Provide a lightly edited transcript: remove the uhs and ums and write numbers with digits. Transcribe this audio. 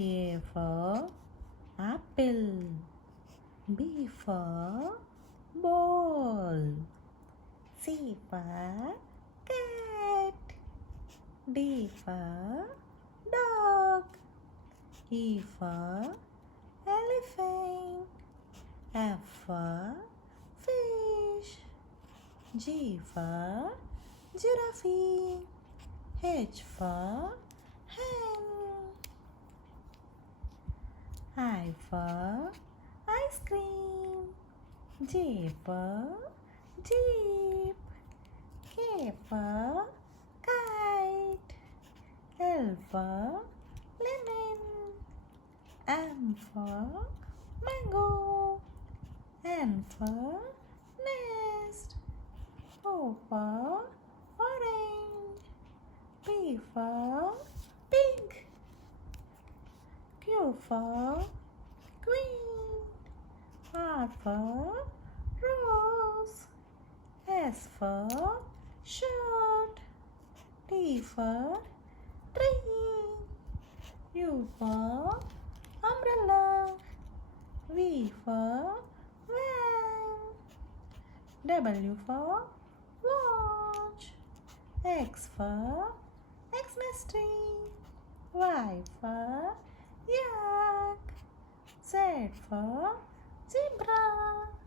A for apple. B for ball. C for cat. D for dog. E for elephant. F for fish. G for giraffe. H for hen. I for ice cream. J for jeep. K for kite. L for lemon. M for mango. N for nest. O for orange. P for pig. Q for queen. R for rose. S for shirt. T for tree. U for umbrella. V for van. W for watch. X for Xmas tree. Y for yak. Z for zebra.